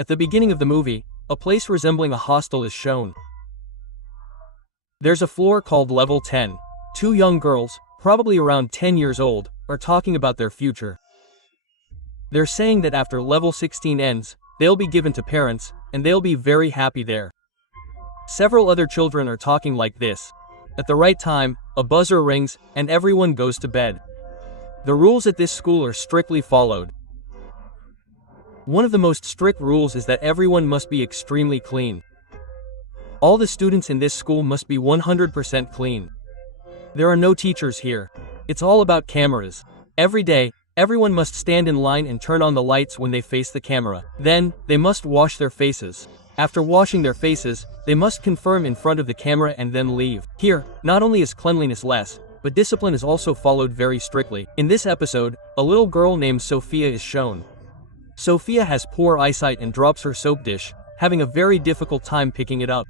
At the beginning of the movie, a place resembling a hostel is shown. There's a floor called Level 10. Two young girls, probably around 10 years old, are talking about their future. They're saying that after Level 16 ends, they'll be given to parents, and they'll be very happy there. Several other children are talking like this. At the right time, a buzzer rings, and everyone goes to bed. The rules at this school are strictly followed. One of the most strict rules is that everyone must be extremely clean. All the students in this school must be 100% clean. There are no teachers here. It's all about cameras. Every day, everyone must stand in line and turn on the lights when they face the camera. Then, they must wash their faces. After washing their faces, they must confirm in front of the camera and then leave. Here, not only is cleanliness less, but discipline is also followed very strictly. In this episode, a little girl named Sophia is shown. Sophia has poor eyesight and drops her soap dish, having a very difficult time picking it up.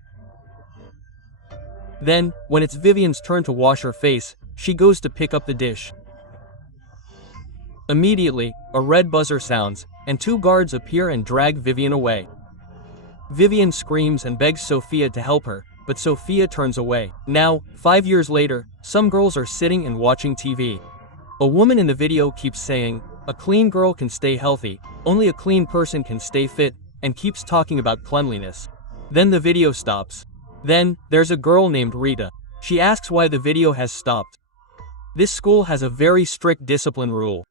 Then, when it's Vivian's turn to wash her face, she goes to pick up the dish. Immediately, a red buzzer sounds, and two guards appear and drag Vivian away. Vivian screams and begs Sophia to help her, but Sophia turns away. Now, 5 years later, some girls are sitting and watching TV. A woman in the video keeps saying, "A clean girl can stay healthy, only a clean person can stay fit," and keeps talking about cleanliness. Then the video stops. Then, there's a girl named Rita. She asks why the video has stopped. This school has a very strict discipline rule.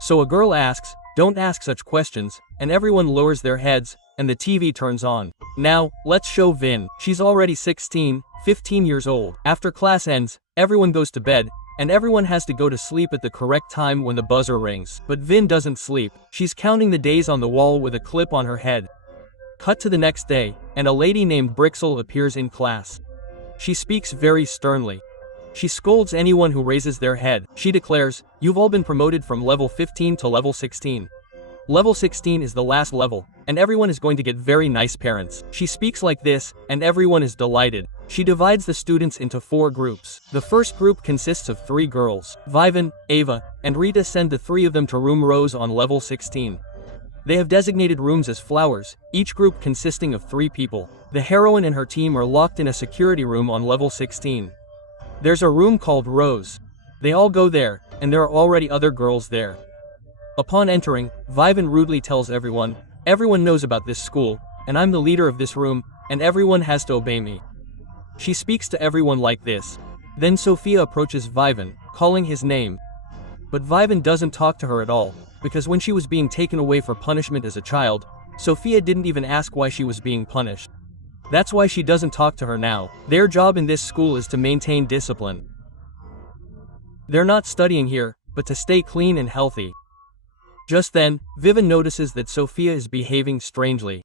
So a girl asks, "Don't ask such questions," and everyone lowers their heads, and the TV turns on. Now, let's show Vin. She's already 16, 15 years old. After class ends, everyone goes to bed, and everyone has to go to sleep at the correct time when the buzzer rings. But Vin doesn't sleep. She's counting the days on the wall with a clip on her head. Cut to the next day, and a lady named Brixel appears in class. She speaks very sternly. She scolds anyone who raises their head. She declares, "You've all been promoted from level 15 to level 16. Level 16 is the last level, and everyone is going to get very nice parents." She speaks like this, and everyone is delighted. She divides the students into 4 groups. The first group consists of 3 girls. Vivan, Ava, and Rita send the 3 of them to room Rose on level 16. They have designated rooms as flowers, each group consisting of 3 people. The heroine and her team are locked in a security room on level 16. There's a room called Rose. They all go there, and there are already other girls there. Upon entering, Vivan rudely tells everyone, "Everyone knows about this school, and I'm the leader of this room, and everyone has to obey me." She speaks to everyone like this. Then Sophia approaches Vivan, calling his name. But Vivan doesn't talk to her at all, because when she was being taken away for punishment as a child, Sophia didn't even ask why she was being punished. That's why she doesn't talk to her now. Their job in this school is to maintain discipline. They're not studying here, but to stay clean and healthy. Just then, Vivan notices that Sophia is behaving strangely.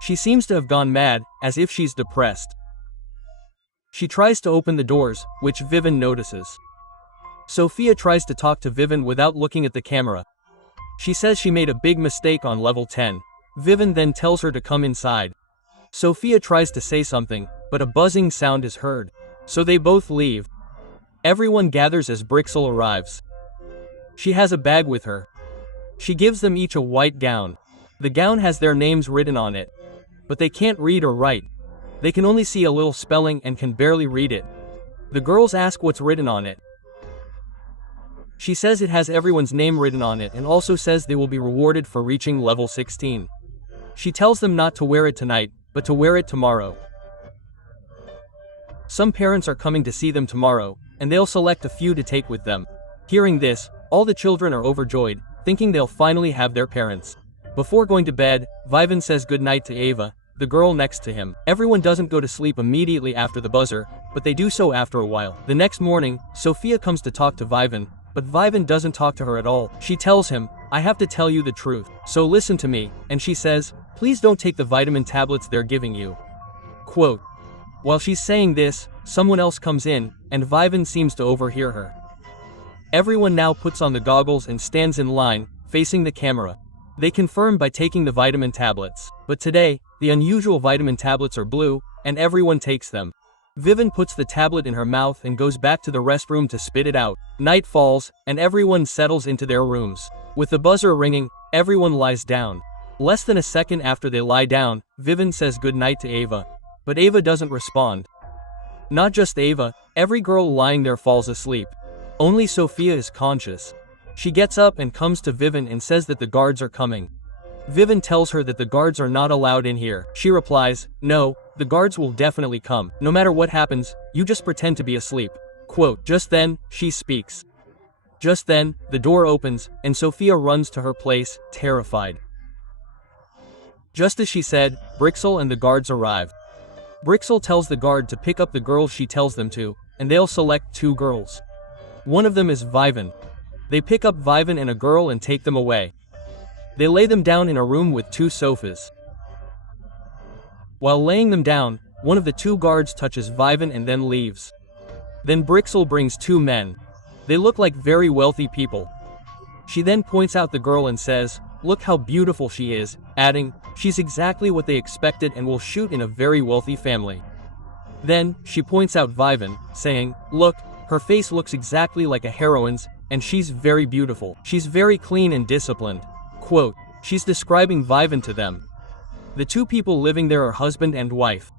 She seems to have gone mad, as if she's depressed. She tries to open the doors, which Vivan notices. Sophia tries to talk to Vivan without looking at the camera. She says she made a big mistake on level 10. Vivan then tells her to come inside. Sophia tries to say something, but a buzzing sound is heard. So they both leave. Everyone gathers as Brixel arrives. She has a bag with her. She gives them each a white gown. The gown has their names written on it. But they can't read or write. They can only see a little spelling and can barely read it. The girls ask what's written on it. She says it has everyone's name written on it and also says they will be rewarded for reaching level 16. She tells them not to wear it tonight, but to wear it tomorrow. Some parents are coming to see them tomorrow, and they'll select a few to take with them. Hearing this, all the children are overjoyed, thinking they'll finally have their parents. Before going to bed, Vivan says goodnight to Ava, the girl next to him. Everyone doesn't go to sleep immediately after the buzzer, but they do so after a while. The next morning, Sophia comes to talk to Vivan, but Vivan doesn't talk to her at all. She tells him, "I have to tell you the truth, so listen to me," and she says, "Please don't take the vitamin tablets they're giving you." Quote. While she's saying this, someone else comes in, and Vivan seems to overhear her. Everyone now puts on the goggles and stands in line, facing the camera. They confirm by taking the vitamin tablets. But today, the unusual vitamin tablets are blue, and everyone takes them. Vivan puts the tablet in her mouth and goes back to the restroom to spit it out. Night falls, and everyone settles into their rooms. With the buzzer ringing, everyone lies down. Less than a second after they lie down, Vivien says goodnight to Ava. But Ava doesn't respond. Not just Ava, every girl lying there falls asleep. Only Sophia is conscious. She gets up and comes to Vivien and says that the guards are coming. Vivien tells her that the guards are not allowed in here. She replies, "No, the guards will definitely come. No matter what happens, you just pretend to be asleep." Quote, just then, she speaks. Just then, the door opens, and Sophia runs to her place, terrified. Just as she said, Brixel and the guards arrive. Brixel tells the guard to pick up the girls she tells them to, and they'll select 2 girls. One of them is Vivian. They pick up Vivian and a girl and take them away. They lay them down in a room with 2 sofas. While laying them down, one of the 2 guards touches Vivian and then leaves. Then Brixel brings 2 men. They look like very wealthy people. She then points out the girl and says, "Look how beautiful she is," adding, "She's exactly what they expected and will shoot in a very wealthy family." Then, she points out Vivian, saying, "Look, her face looks exactly like a heroine's, and she's very beautiful. She's very clean and disciplined." Quote, she's describing Vivian to them. The 2 people living there are husband and wife.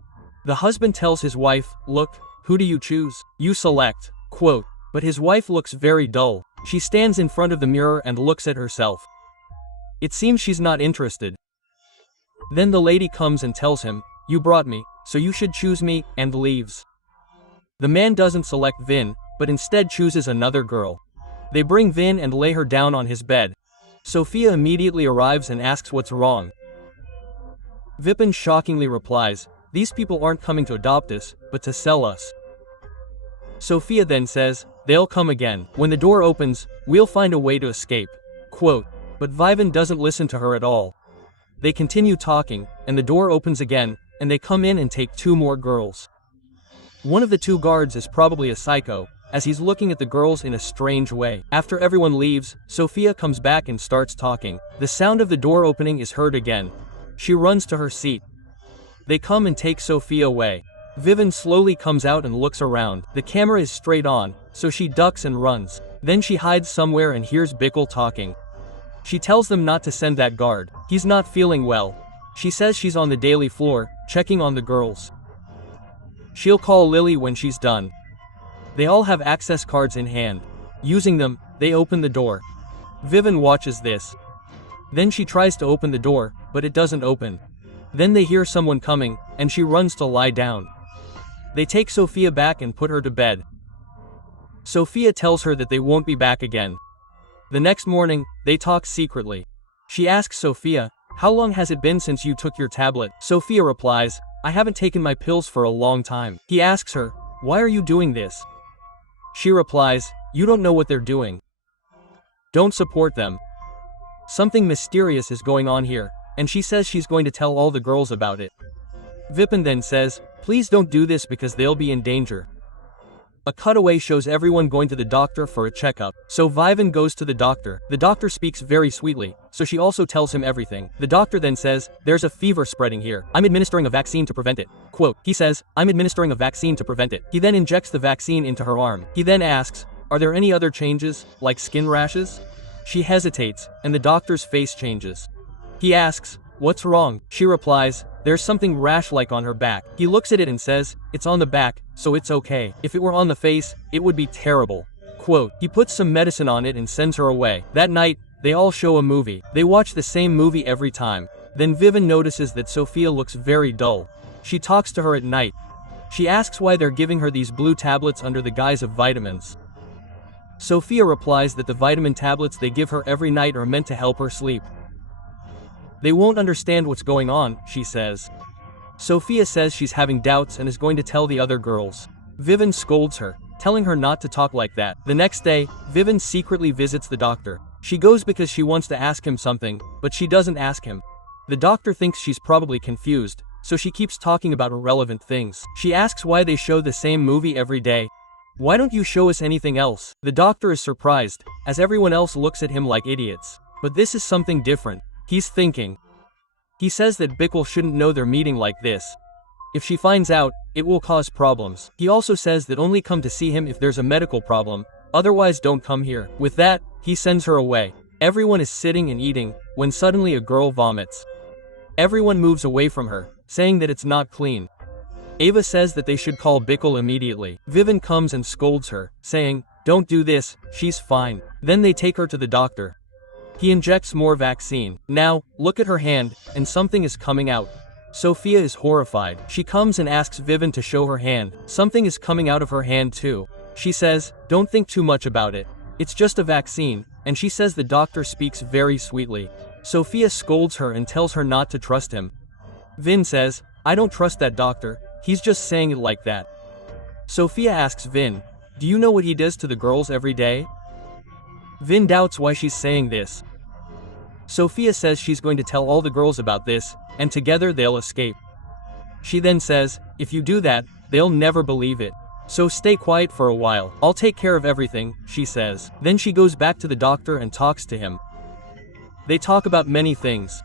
The husband tells his wife, "Look, who do you choose? You select." Quote, but his wife looks very dull. She stands in front of the mirror and looks at herself. It seems she's not interested. Then the lady comes and tells him, "You brought me, so you should choose me," and leaves. The man doesn't select Vin, but instead chooses another girl. They bring Vin and lay her down on his bed. Sophia immediately arrives and asks what's wrong. Vipin shockingly replies, "These people aren't coming to adopt us, but to sell us." Sophia then says, "They'll come again. When the door opens, we'll find a way to escape." Quote, but Vivian doesn't listen to her at all. They continue talking, and the door opens again, and they come in and take 2 more girls. One of the 2 guards is probably a psycho, as he's looking at the girls in a strange way. After everyone leaves, Sophia comes back and starts talking. The sound of the door opening is heard again. She runs to her seat. They come and take Sophia away. Vivien slowly comes out and looks around. The camera is straight on, so she ducks and runs. Then she hides somewhere and hears Bickle talking. She tells them not to send that guard. He's not feeling well. She says she's on the daily floor, checking on the girls. She'll call Lily when she's done. They all have access cards in hand. Using them, they open the door. Vivien watches this. Then she tries to open the door, but it doesn't open. Then they hear someone coming, and she runs to lie down. They take Sophia back and put her to bed. Sophia tells her that they won't be back again. The next morning, they talk secretly. She asks Sophia, "How long has it been since you took your tablet?" Sophia replies, "I haven't taken my pills for a long time." He asks her, "Why are you doing this?" She replies, "You don't know what they're doing. Don't support them. Something mysterious is going on here," and she says she's going to tell all the girls about it. Vipin then says, "Please don't do this because they'll be in danger." A cutaway shows everyone going to the doctor for a checkup. So Vivian goes to the doctor. The doctor speaks very sweetly, so she also tells him everything. The doctor then says, "There's a fever spreading here. I'm administering a vaccine to prevent it." Quote, he says, "I'm administering a vaccine to prevent it." He then injects the vaccine into her arm. He then asks, "Are there any other changes, like skin rashes?" She hesitates, and the doctor's face changes. He asks, "What's wrong?" She replies, "There's something rash-like on her back." He looks at it and says, "It's on the back, so it's okay. If it were on the face, it would be terrible." Quote, he puts some medicine on it and sends her away. That night, they all show a movie. They watch the same movie every time. Then Vivien notices that Sophia looks very dull. She talks to her at night. She asks why they're giving her these blue tablets under the guise of vitamins. Sophia replies that the vitamin tablets they give her every night are meant to help her sleep. They won't understand what's going on, she says. Sophia says she's having doubts and is going to tell the other girls. Vivien scolds her, telling her not to talk like that. The next day, Vivien secretly visits the doctor. She goes because she wants to ask him something, but she doesn't ask him. The doctor thinks she's probably confused, so she keeps talking about irrelevant things. She asks why they show the same movie every day. "Why don't you show us anything else?" The doctor is surprised, as everyone else looks at him like idiots. But this is something different. He's thinking. He says that Bickle shouldn't know they're meeting like this. If she finds out, it will cause problems. He also says that only come to see him if there's a medical problem, otherwise don't come here. With that, he sends her away. Everyone is sitting and eating, when suddenly a girl vomits. Everyone moves away from her, saying that it's not clean. Ava says that they should call Bickle immediately. Vivian comes and scolds her, saying, "Don't do this, she's fine." Then they take her to the doctor. He injects more vaccine. Now, look at her hand, and something is coming out. Sophia is horrified. She comes and asks Vivian to show her hand. Something is coming out of her hand too. She says, "Don't think too much about it. It's just a vaccine," and she says the doctor speaks very sweetly. Sophia scolds her and tells her not to trust him. Vin says, "I don't trust that doctor, he's just saying it like that." Sophia asks Vin, "Do you know what he does to the girls every day?" Vin doubts why she's saying this. Sophia says she's going to tell all the girls about this, and together they'll escape. She then says, "If you do that, they'll never believe it. So stay quiet for a while, I'll take care of everything," she says. Then she goes back to the doctor and talks to him. They talk about many things.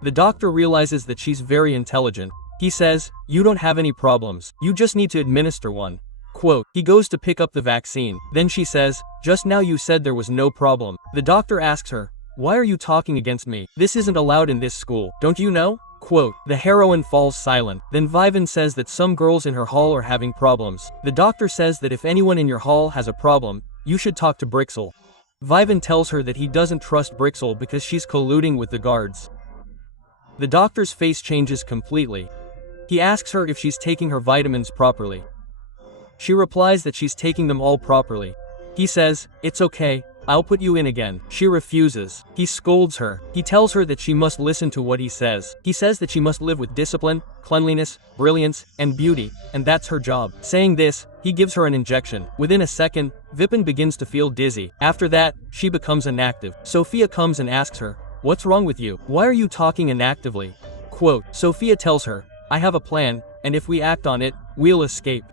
The doctor realizes that she's very intelligent. He says, "You don't have any problems, you just need to administer one." Quote, he goes to pick up the vaccine. Then she says, "Just now you said there was no problem." The doctor asks her, "Why are you talking against me? This isn't allowed in this school, don't you know?" Quote, the heroine falls silent. Then Vivian says that some girls in her hall are having problems. The doctor says that if anyone in your hall has a problem, you should talk to Brixel. Vivian tells her that he doesn't trust Brixel because she's colluding with the guards. The doctor's face changes completely. He asks her if she's taking her vitamins properly. She replies that she's taking them all properly. He says, "It's okay, I'll put you in again." She refuses. He scolds her. He tells her that she must listen to what he says. He says that she must live with discipline, cleanliness, brilliance, and beauty, and that's her job. Saying this, he gives her an injection. Within a second, Vivian begins to feel dizzy. After that, she becomes inactive. Sophia comes and asks her, "What's wrong with you? Why are you talking inactively?" Quote, Sophia tells her, "I have a plan, and if we act on it, we'll escape."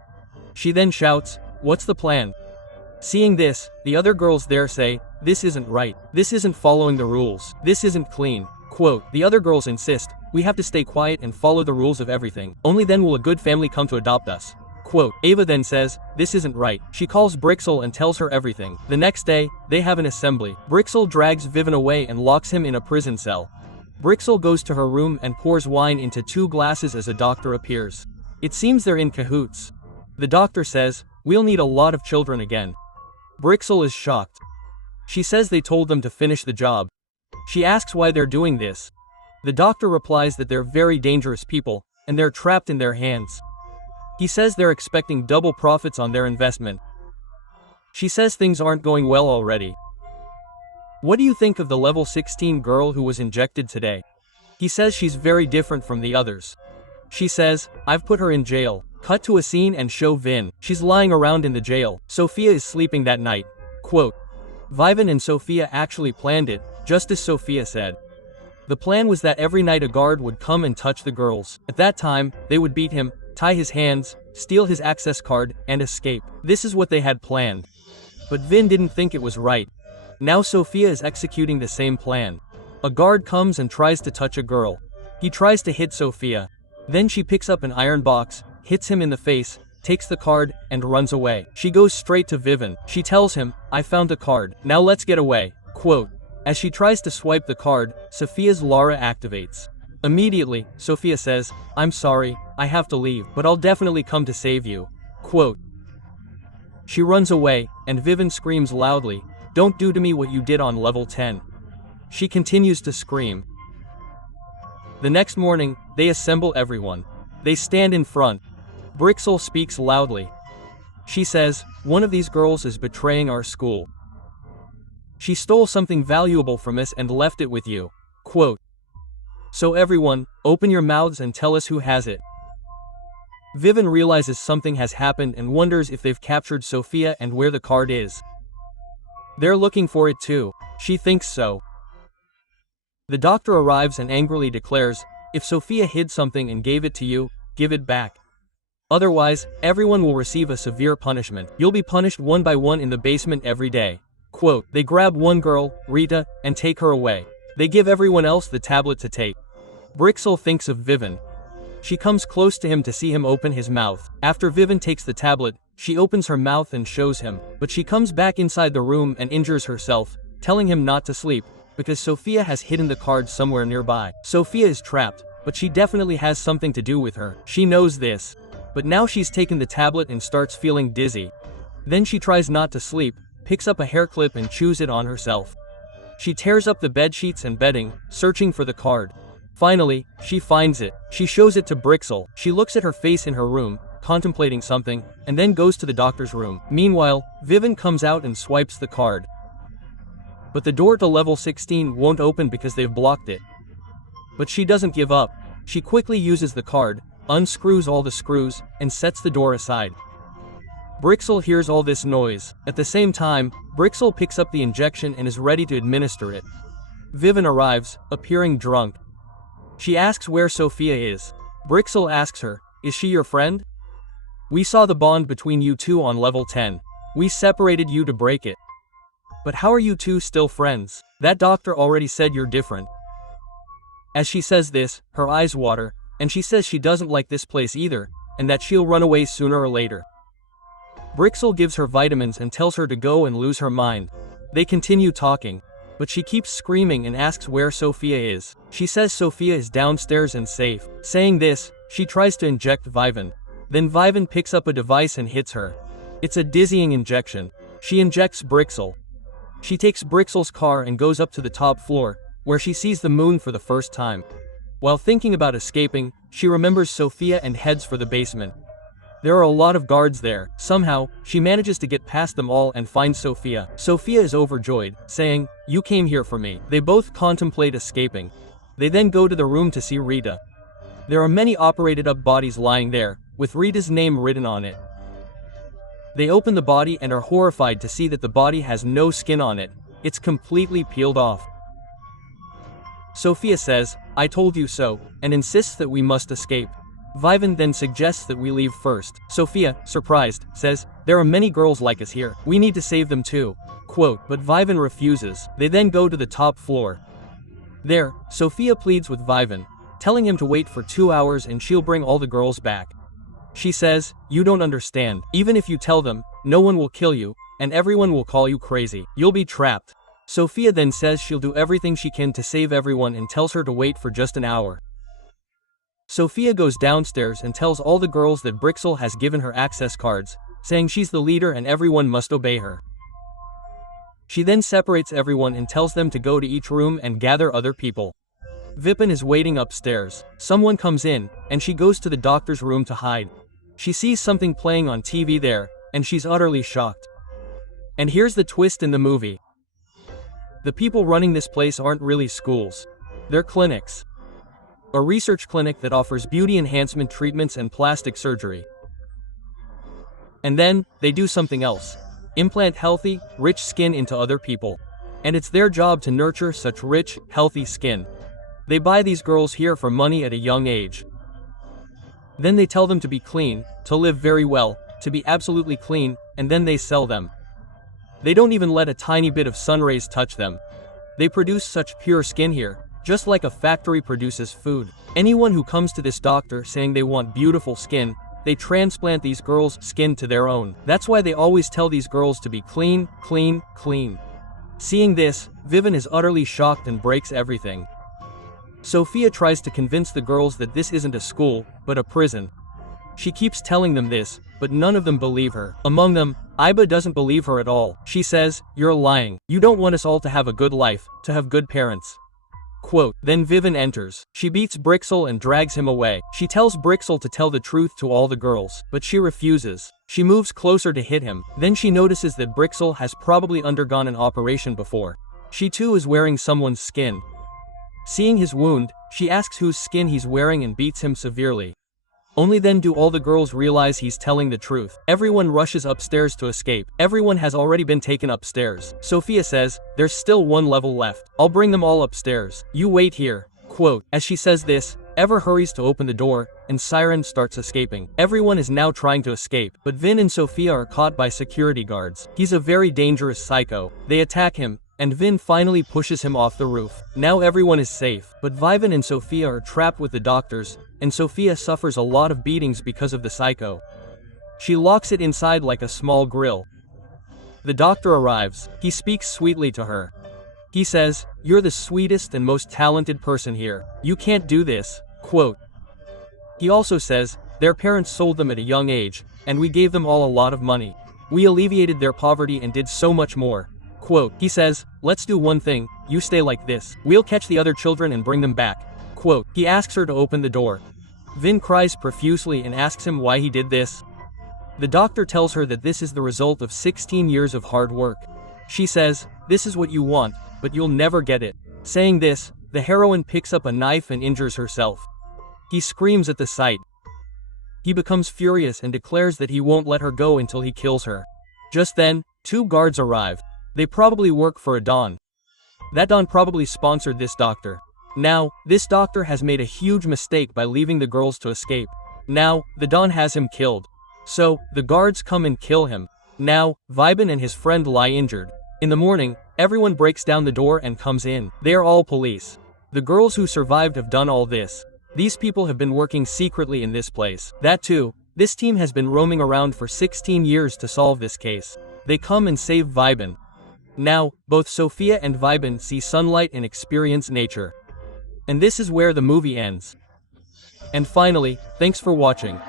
She then shouts, "What's the plan?" Seeing this, the other girls there say, "This isn't right. This isn't following the rules. This isn't clean." Quote, the other girls insist, "We have to stay quiet and follow the rules of everything. Only then will a good family come to adopt us." Quote, Ava then says, "This isn't right." She calls Brixel and tells her everything. The next day, they have an assembly. Brixel drags Vivian away and locks him in a prison cell. Brixel goes to her room and pours wine into 2 glasses as a doctor appears. It seems they're in cahoots. The doctor says, "We'll need a lot of children again." Brixel is shocked. She says they told them to finish the job. She asks why they're doing this. The doctor replies that they're very dangerous people, and they're trapped in their hands. He says they're expecting double profits on their investment. She says things aren't going well already. "What do you think of the level 16 girl who was injected today?" He says she's very different from the others. She says, "I've put her in jail." Cut to a scene and show Vin. She's lying around in the jail. Sophia is sleeping that night. Quote, Vivian and Sophia actually planned it, just as Sophia said. The plan was that every night a guard would come and touch the girls. At that time, they would beat him, tie his hands, steal his access card, and escape. This is what they had planned. But Vin didn't think it was right. Now Sophia is executing the same plan. A guard comes and tries to touch a girl. He tries to hit Sophia. Then she picks up an iron box, hits him in the face, takes the card, and runs away. She goes straight to Vivian. She tells him, "I found the card. Now let's get away." Quote, as she tries to swipe the card, Sophia's Lara activates. Immediately, Sophia says, "I'm sorry, I have to leave, but I'll definitely come to save you." Quote, she runs away, and Vivian screams loudly, "Don't do to me what you did on level 10. She continues to scream. The next morning, they assemble everyone. They stand in front. Brixel speaks loudly. She says, "One of these girls is betraying our school. She stole something valuable from us and left it with you." Quote, so everyone, open your mouths and tell us who has it. Vivian realizes something has happened and wonders if they've captured Sophia and where the card is. They're looking for it too. She thinks so. The doctor arrives and angrily declares, "If Sophia hid something and gave it to you, give it back. Otherwise, everyone will receive a severe punishment. You'll be punished one by one in the basement every day." Quote, they grab one girl, Rita, and take her away. They give everyone else the tablet to take. Brixel thinks of Vivian. She comes close to him to see him open his mouth. After Vivian takes the tablet, she opens her mouth and shows him, but she comes back inside the room and injures herself, telling him not to sleep. because Sophia has hidden the card somewhere nearby. Sophia is trapped, but she definitely has something to do with her. She knows this. But now she's taken the tablet and starts feeling dizzy. Then she tries not to sleep, picks up a hair clip and chews it on herself. She tears up the bed sheets and bedding, searching for the card. Finally, she finds it. She shows it to Brixel. She looks at her face in her room, contemplating something, and then goes to the doctor's room. Meanwhile, Vivian comes out and swipes the card. But the door to level 16 won't open because they've blocked it. But she doesn't give up. She quickly uses the card, unscrews all the screws, and sets the door aside. Brixel hears all this noise. At the same time, Brixel picks up the injection and is ready to administer it. Vivian arrives, appearing drunk. She asks where Sophia is. Brixel asks her, "Is she your friend? We saw the bond between you two on level 10. We separated you to break it. But how are you two still friends? That doctor already said you're different." As she says this, her eyes water, and she says she doesn't like this place either, and that she'll run away sooner or later. Brixel gives her vitamins and tells her to go and lose her mind. They continue talking, but she keeps screaming and asks where Sophia is. She says Sophia is downstairs and safe. Saying this, she tries to inject Vivian. Then Vivian picks up a device and hits her. It's a dizzying injection. She injects Brixel. She takes Brixel's car and goes up to the top floor, where she sees the moon for the first time. While thinking about escaping, she remembers Sophia and heads for the basement. There are a lot of guards there. Somehow, she manages to get past them all and find Sophia. Sophia is overjoyed, saying, "You came here for me." They both contemplate escaping. They then go to the room to see Rita. There are many operated-up bodies lying there, with Rita's name written on it. They open the body and are horrified to see that the body has no skin on it. It's completely peeled off. Sophia says, "I told you so," and insists that we must escape. Vivian then suggests that we leave first. Sophia, surprised, says, "There are many girls like us here. We need to save them too." Quote, but Vivian refuses. They then go to the top floor. There, Sophia pleads with Vivian, telling him to wait for 2 hours and she'll bring all the girls back. She says, "You don't understand. Even if you tell them, no one will kill you, and everyone will call you crazy. You'll be trapped." Sophia then says she'll do everything she can to save everyone and tells her to wait for just an hour. Sophia goes downstairs and tells all the girls that Brixel has given her access cards, saying she's the leader and everyone must obey her. She then separates everyone and tells them to go to each room and gather other people. Vivian is waiting upstairs. Someone comes in, and she goes to the doctor's room to hide. She sees something playing on TV there, and she's utterly shocked. And here's the twist in the movie. The people running this place aren't really schools. They're clinics. A research clinic that offers beauty enhancement treatments and plastic surgery. And then, they do something else. Implant healthy, rich skin into other people. And it's their job to nurture such rich, healthy skin. They buy these girls here for money at a young age. Then they tell them to be clean, to live very well, to be absolutely clean, and then they sell them. They don't even let a tiny bit of sun rays touch them. They produce such pure skin here, just like a factory produces food. Anyone who comes to this doctor saying they want beautiful skin, they transplant these girls' skin to their own. That's why they always tell these girls to be clean, clean, clean. Seeing this, Vivian is utterly shocked and breaks everything. Sophia tries to convince the girls that this isn't a school, but a prison. She keeps telling them this, but none of them believe her. Among them, Iba doesn't believe her at all. She says, "You're lying. You don't want us all to have a good life, to have good parents." Quote, then Vivian enters. She beats Brixel and drags him away. She tells Brixel to tell the truth to all the girls, but she refuses. She moves closer to hit him. Then she notices that Brixel has probably undergone an operation before. She too is wearing someone's skin. Seeing his wound, she asks whose skin he's wearing and beats him severely. Only then do all the girls realize he's telling the truth. Everyone rushes upstairs to escape. Everyone has already been taken upstairs. Sophia says, "There's still one level left. I'll bring them all upstairs. You wait here." Quote, as she says this, Eva hurries to open the door, and Siren starts escaping. Everyone is now trying to escape, but Vin and Sophia are caught by security guards. He's a very dangerous psycho. They attack him, and Vin finally pushes him off the roof. Now everyone is safe, but Vivian and Sophia are trapped with the doctors, and Sophia suffers a lot of beatings because of the psycho. She locks it inside like a small grill. The doctor arrives. He speaks sweetly to her. He says, "You're the sweetest and most talented person here. You can't do this." Quote. He also says, "Their parents sold them at a young age, and we gave them all a lot of money. We alleviated their poverty and did so much more." Quote. He says, "Let's do one thing, you stay like this. We'll catch the other children and bring them back." Quote. He asks her to open the door. Vin cries profusely and asks him why he did this. The doctor tells her that this is the result of 16 years of hard work. She says, "This is what you want, but you'll never get it." Saying this, the heroine picks up a knife and injures herself. He screams at the sight. He becomes furious and declares that he won't let her go until he kills her. Just then, 2 guards arrive. They probably work for a Don. That Don probably sponsored this doctor. Now, this doctor has made a huge mistake by leaving the girls to escape. Now, the Don has him killed. So, the guards come and kill him. Now, Vibin and his friend lie injured. In the morning, everyone breaks down the door and comes in. They are all police. The girls who survived have done all this. These people have been working secretly in this place. That too, this team has been roaming around for 16 years to solve this case. They come and save Vibin. Now, both Sophia and Vibin see sunlight and experience nature. And this is where the movie ends. And finally, thanks for watching.